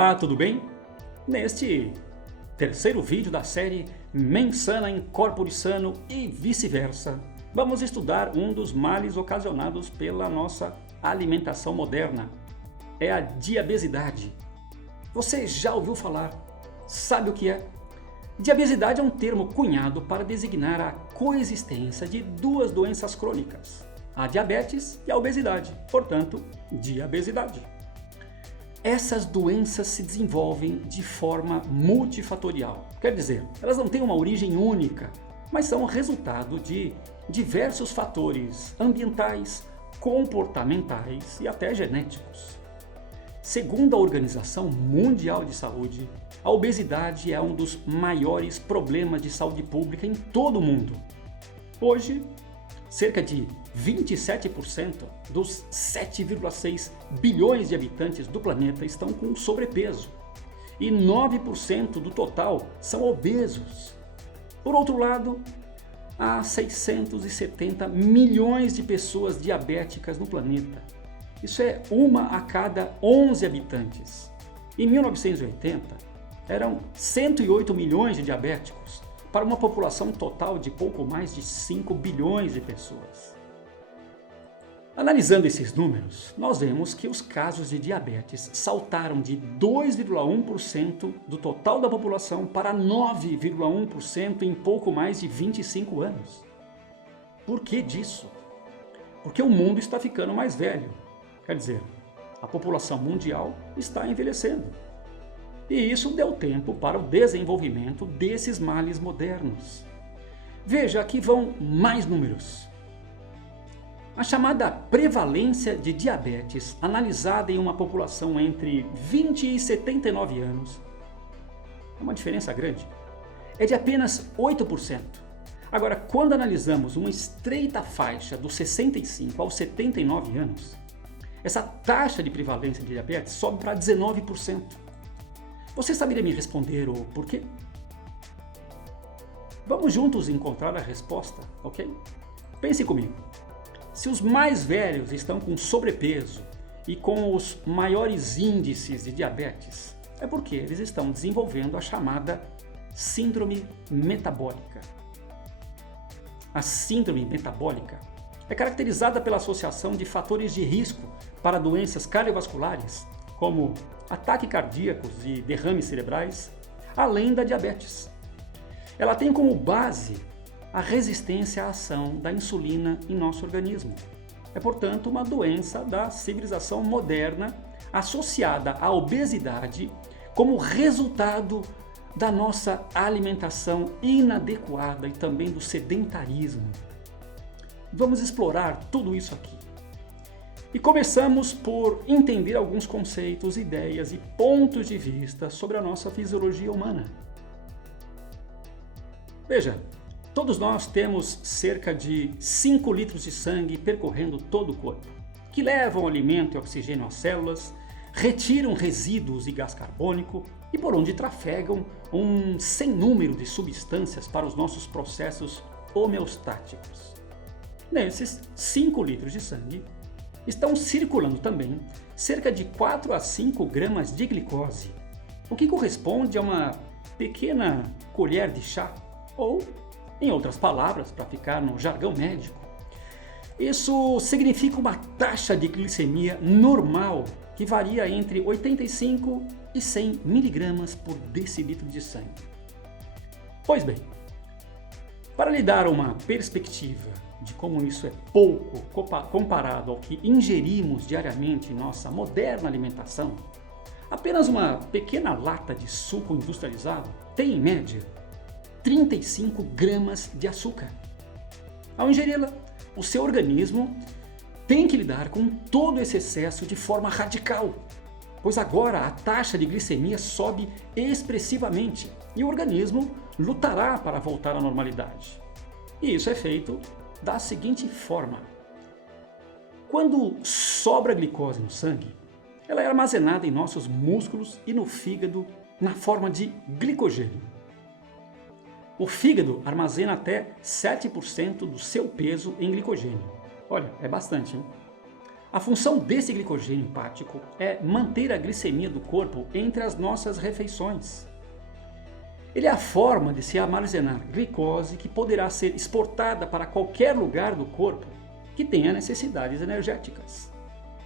Olá, tudo bem? Neste terceiro vídeo da série Mens sana in corpore sano e vice-versa, vamos estudar um dos males ocasionados pela nossa alimentação moderna. É a diabesidade. Você já ouviu falar? Sabe o que é? Diabesidade é um termo cunhado para designar a coexistência de duas doenças crônicas, a diabetes e a obesidade, portanto, diabesidade. Essas doenças se desenvolvem de forma multifatorial, quer dizer, elas não têm uma origem única, mas são resultado de diversos fatores ambientais, comportamentais e até genéticos. Segundo a Organização Mundial de Saúde, a obesidade é um dos maiores problemas de saúde pública em todo o mundo. Hoje, cerca de 27% dos 7,6 bilhões de habitantes do planeta estão com sobrepeso e 9% do total são obesos. Por outro lado, há 670 milhões de pessoas diabéticas no planeta. Isso é uma a cada 11 habitantes. Em 1980, eram 108 milhões de diabéticos para uma população total de pouco mais de 5 bilhões de pessoas. Analisando esses números, nós vemos que os casos de diabetes saltaram de 2,1% do total da população para 9,1% em pouco mais de 25 anos. Por que disso? Porque o mundo está ficando mais velho. Quer dizer, a população mundial está envelhecendo. E isso deu tempo para o desenvolvimento desses males modernos. Veja, aqui vão mais números. A chamada prevalência de diabetes, analisada em uma população entre 20 e 79 anos, é uma diferença grande, é de apenas 8%. Agora, quando analisamos uma estreita faixa dos 65 aos 79 anos, essa taxa de prevalência de diabetes sobe para 19%. Você saberia me responder o porquê? Vamos juntos encontrar a resposta, ok? Pense comigo. Se os mais velhos estão com sobrepeso e com os maiores índices de diabetes, é porque eles estão desenvolvendo a chamada síndrome metabólica. A síndrome metabólica é caracterizada pela associação de fatores de risco para doenças cardiovasculares, como ataques cardíacos e derrames cerebrais, além da diabetes. Ela tem como base a resistência à ação da insulina em nosso organismo. É, portanto, uma doença da civilização moderna associada à obesidade como resultado da nossa alimentação inadequada e também do sedentarismo. Vamos explorar tudo isso aqui. E começamos por entender alguns conceitos, ideias e pontos de vista sobre a nossa fisiologia humana. Veja, todos nós temos cerca de 5 litros de sangue percorrendo todo o corpo, que levam alimento e oxigênio às células, retiram resíduos e gás carbônico e por onde trafegam um sem número de substâncias para os nossos processos homeostáticos. Nesses 5 litros de sangue, estão circulando também cerca de 4 a 5 gramas de glicose, o que corresponde a uma pequena colher de chá, ou, em outras palavras, para ficar no jargão médico, isso significa uma taxa de glicemia normal que varia entre 85 e 100 miligramas por decilitro de sangue. Pois bem, para lhe dar uma perspectiva de como isso é pouco comparado ao que ingerimos diariamente em nossa moderna alimentação, apenas uma pequena lata de suco industrializado tem, em média, 35 gramas de açúcar. Ao ingeri-la, o seu organismo tem que lidar com todo esse excesso de forma radical, pois agora a taxa de glicemia sobe expressivamente e o organismo lutará para voltar à normalidade. E isso é feito da seguinte forma. Quando sobra glicose no sangue, ela é armazenada em nossos músculos e no fígado na forma de glicogênio. O fígado armazena até 7% do seu peso em glicogênio. Olha, é bastante, hein? A função desse glicogênio hepático é manter a glicemia do corpo entre as nossas refeições. Ele é a forma de se armazenar glicose que poderá ser exportada para qualquer lugar do corpo que tenha necessidades energéticas.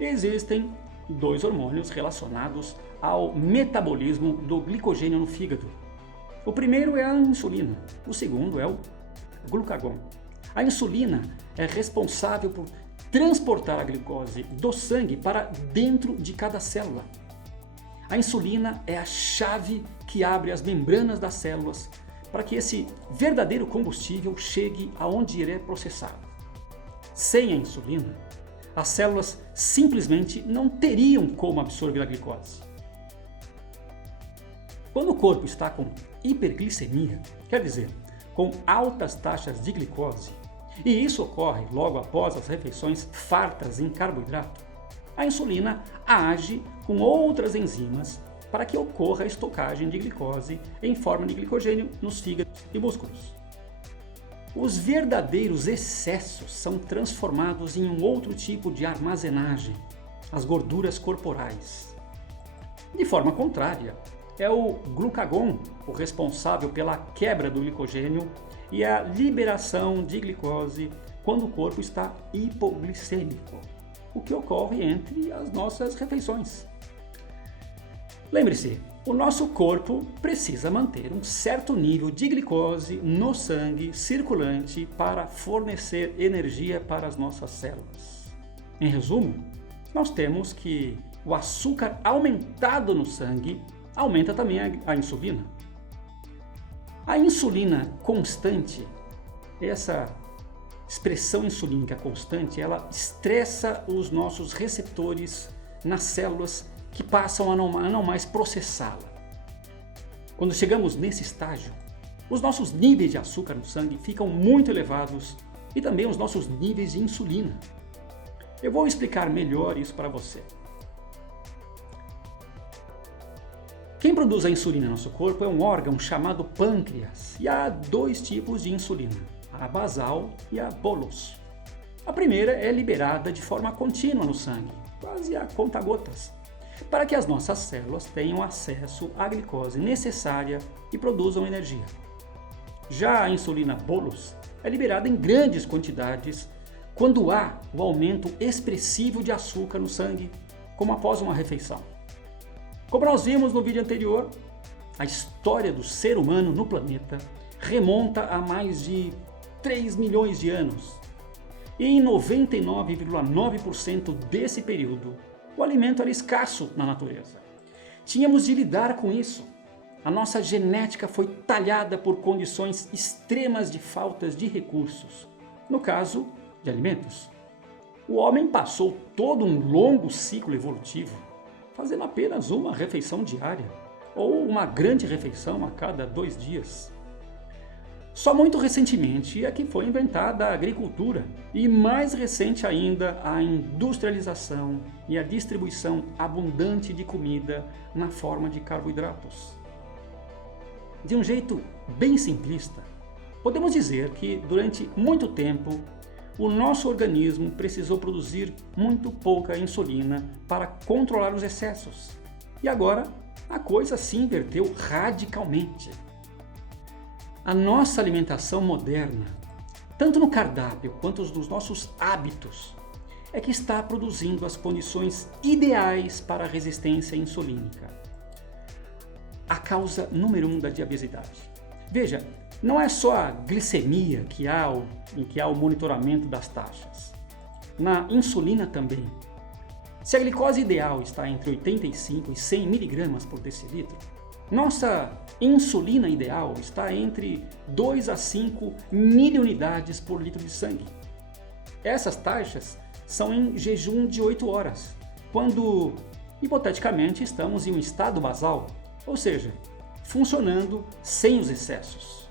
Existem dois hormônios relacionados ao metabolismo do glicogênio no fígado. O primeiro é a insulina, o segundo é o glucagon. A insulina é responsável por transportar a glicose do sangue para dentro de cada célula. A insulina é a chave que abre as membranas das células para que esse verdadeiro combustível chegue aonde ele é processado. Sem a insulina, as células simplesmente não teriam como absorver a glicose. Quando o corpo está com hiperglicemia, quer dizer, com altas taxas de glicose, e isso ocorre logo após as refeições fartas em carboidrato, a insulina age com outras enzimas para que ocorra a estocagem de glicose em forma de glicogênio nos fígados e músculos. Os verdadeiros excessos são transformados em um outro tipo de armazenagem, as gorduras corporais. De forma contrária, é o glucagon o responsável pela quebra do glicogênio e a liberação de glicose quando o corpo está hipoglicêmico, o que ocorre entre as nossas refeições. Lembre-se, o nosso corpo precisa manter um certo nível de glicose no sangue circulante para fornecer energia para as nossas células. Em resumo, nós temos que o açúcar aumentado no sangue aumenta também a insulina. A insulina constante, essa expressão insulínica constante, ela estressa os nossos receptores nas células que passam a não mais processá-la. Quando chegamos nesse estágio, os nossos níveis de açúcar no sangue ficam muito elevados e também os nossos níveis de insulina. Eu vou explicar melhor isso para você. Quem produz a insulina no nosso corpo é um órgão chamado pâncreas, e há dois tipos de insulina, a basal e a bolus. A primeira é liberada de forma contínua no sangue, quase a conta-gotas, para que as nossas células tenham acesso à glicose necessária e produzam energia. Já a insulina bolus é liberada em grandes quantidades quando há o aumento expressivo de açúcar no sangue, como após uma refeição. Como nós vimos no vídeo anterior, a história do ser humano no planeta remonta a mais de 3 milhões de anos. E em 99,9% desse período, o alimento era escasso na natureza. Tínhamos de lidar com isso. A nossa genética foi talhada por condições extremas de faltas de recursos, no caso de alimentos. O homem passou todo um longo ciclo evolutivo, fazendo apenas uma refeição diária, ou uma grande refeição a cada 2 dias. Só muito recentemente é que foi inventada a agricultura e, mais recente ainda, a industrialização e a distribuição abundante de comida na forma de carboidratos. De um jeito bem simplista, podemos dizer que durante muito tempo o nosso organismo precisou produzir muito pouca insulina para controlar os excessos. E agora a coisa se inverteu radicalmente. A nossa alimentação moderna, tanto no cardápio quanto nos nossos hábitos, é que está produzindo as condições ideais para a resistência insulínica. A causa número 1 da obesidade. Veja, não é só a glicemia em que há o monitoramento das taxas. Na insulina também. Se a glicose ideal está entre 85 e 100 mg por decilitro, nossa insulina ideal está entre 2 a 5 miliunidades por litro de sangue. Essas taxas são em jejum de 8 horas, quando, hipoteticamente, estamos em um estado basal, ou seja, funcionando sem os excessos.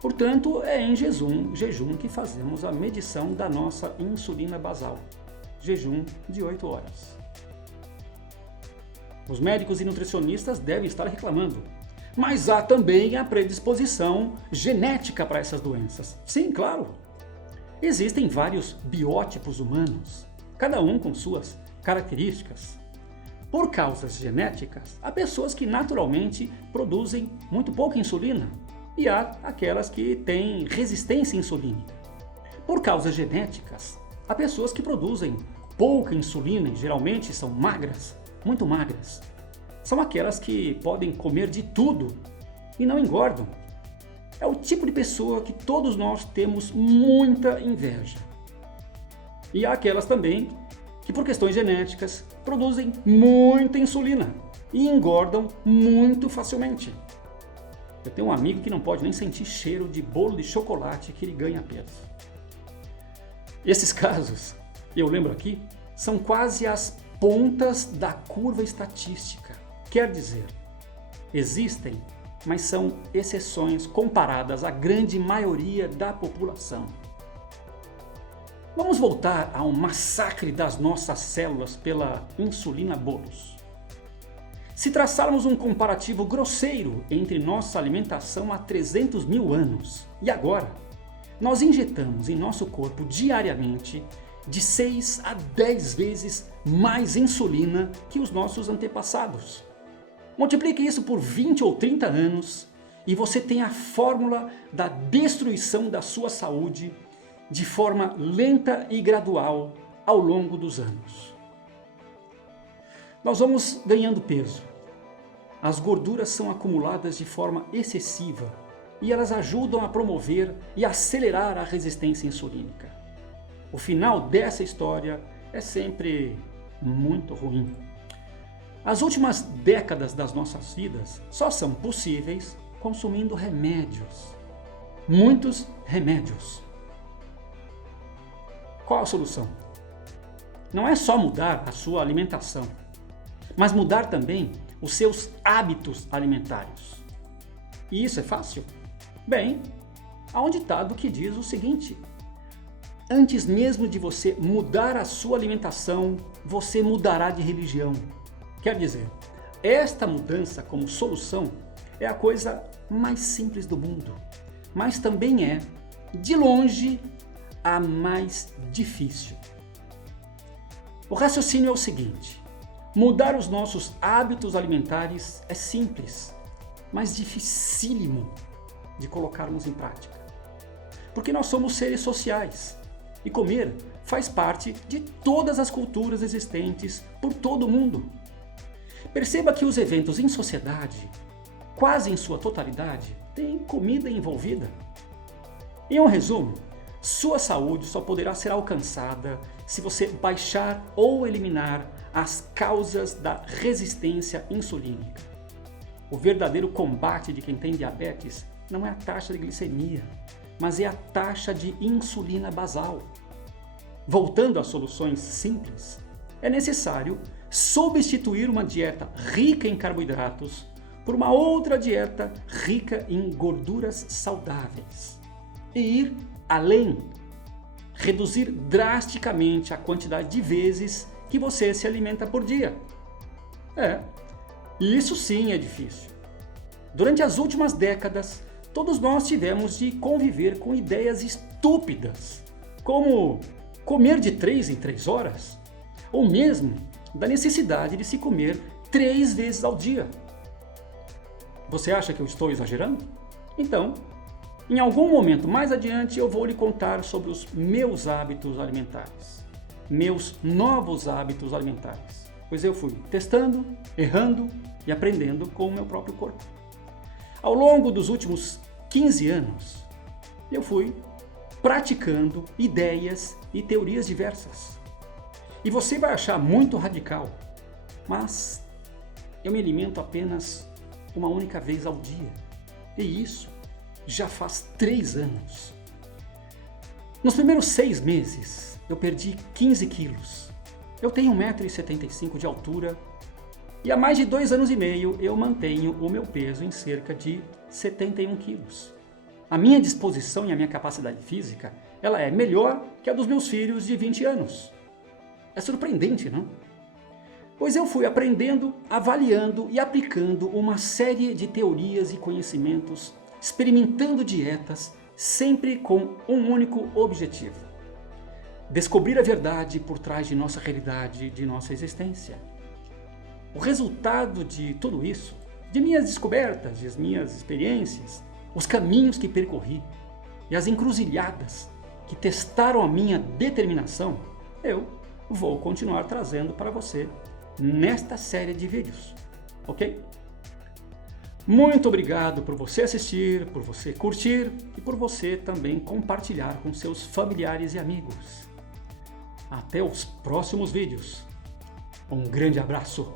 Portanto, é em jejum que fazemos a medição da nossa insulina basal, jejum de 8 horas. Os médicos e nutricionistas devem estar reclamando, mas há também a predisposição genética para essas doenças. Sim, claro. Existem vários biótipos humanos cada um com suas características. Por causas genéticas, há pessoas que naturalmente produzem muito pouca insulina e há aquelas que têm resistência insulínica. Por causas genéticas, há pessoas que produzem pouca insulina e geralmente são magras, muito magras. São aquelas que podem comer de tudo e não engordam. É o tipo de pessoa que todos nós temos muita inveja. E há aquelas também que, por questões genéticas, produzem muita insulina e engordam muito facilmente. Eu tenho um amigo que não pode nem sentir cheiro de bolo de chocolate que ele ganha peso. Esses casos, eu lembro aqui, são quase as pontas da curva estatística. Quer dizer, existem, mas são exceções comparadas à grande maioria da população. Vamos voltar ao massacre das nossas células pela insulina bolus. Se traçarmos um comparativo grosseiro entre nossa alimentação há 300 mil anos e agora, nós injetamos em nosso corpo diariamente de 6 a 10 vezes mais insulina que os nossos antepassados. Multiplique isso por 20 ou 30 anos e você tem a fórmula da destruição da sua saúde de forma lenta e gradual ao longo dos anos. Nós vamos ganhando peso. As gorduras são acumuladas de forma excessiva e elas ajudam a promover e acelerar a resistência insulínica. O final dessa história é sempre muito ruim. As últimas décadas das nossas vidas só são possíveis consumindo remédios. Muitos remédios. Qual a solução? Não é só mudar a sua alimentação, mas mudar também os seus hábitos alimentares. E isso é fácil? Bem, há um ditado que diz o seguinte: antes mesmo de você mudar a sua alimentação, você mudará de religião. Quer dizer, esta mudança como solução é a coisa mais simples do mundo, mas também é, de longe, a mais difícil. O raciocínio é o seguinte: mudar os nossos hábitos alimentares é simples, mas dificílimo de colocarmos em prática. Porque nós somos seres sociais e comer faz parte de todas as culturas existentes por todo o mundo. Perceba que os eventos em sociedade, quase em sua totalidade, têm comida envolvida. Em um resumo, sua saúde só poderá ser alcançada se você baixar ou eliminar as causas da resistência insulínica. O verdadeiro combate de quem tem diabetes não é a taxa de glicemia, mas é a taxa de insulina basal. Voltando às soluções simples, é necessário substituir uma dieta rica em carboidratos por uma outra dieta rica em gorduras saudáveis. E ir além, reduzir drasticamente a quantidade de vezes que você se alimenta por dia. Isso sim é difícil. Durante as últimas décadas, todos nós tivemos de conviver com ideias estúpidas, como comer de 3 em 3 horas, ou mesmo da necessidade de se comer 3 vezes ao dia. Você acha que eu estou exagerando? Então, em algum momento mais adiante eu vou lhe contar sobre os meus hábitos alimentares, meus novos hábitos alimentares, pois eu fui testando, errando e aprendendo com o meu próprio corpo. Ao longo dos últimos 15 anos, eu fui praticando ideias e teorias diversas. E você vai achar muito radical, mas eu me alimento apenas uma única vez ao dia. E isso já faz 3 anos. Nos primeiros 6 meses, eu perdi 15 quilos. Eu tenho 1,75 m de altura e há mais de 2 anos e meio eu mantenho o meu peso em cerca de 71 quilos. A minha disposição e a minha capacidade física, ela é melhor que a dos meus filhos de 20 anos. É surpreendente, não? Pois eu fui aprendendo, avaliando e aplicando uma série de teorias e conhecimentos, experimentando dietas, sempre com um único objetivo: descobrir a verdade por trás de nossa realidade, de nossa existência. O resultado de tudo isso, de minhas descobertas, de minhas experiências, os caminhos que percorri e as encruzilhadas que testaram a minha determinação, eu vou continuar trazendo para você nesta série de vídeos, ok? Muito obrigado por você assistir, por você curtir e por você também compartilhar com seus familiares e amigos. Até os próximos vídeos. Um grande abraço!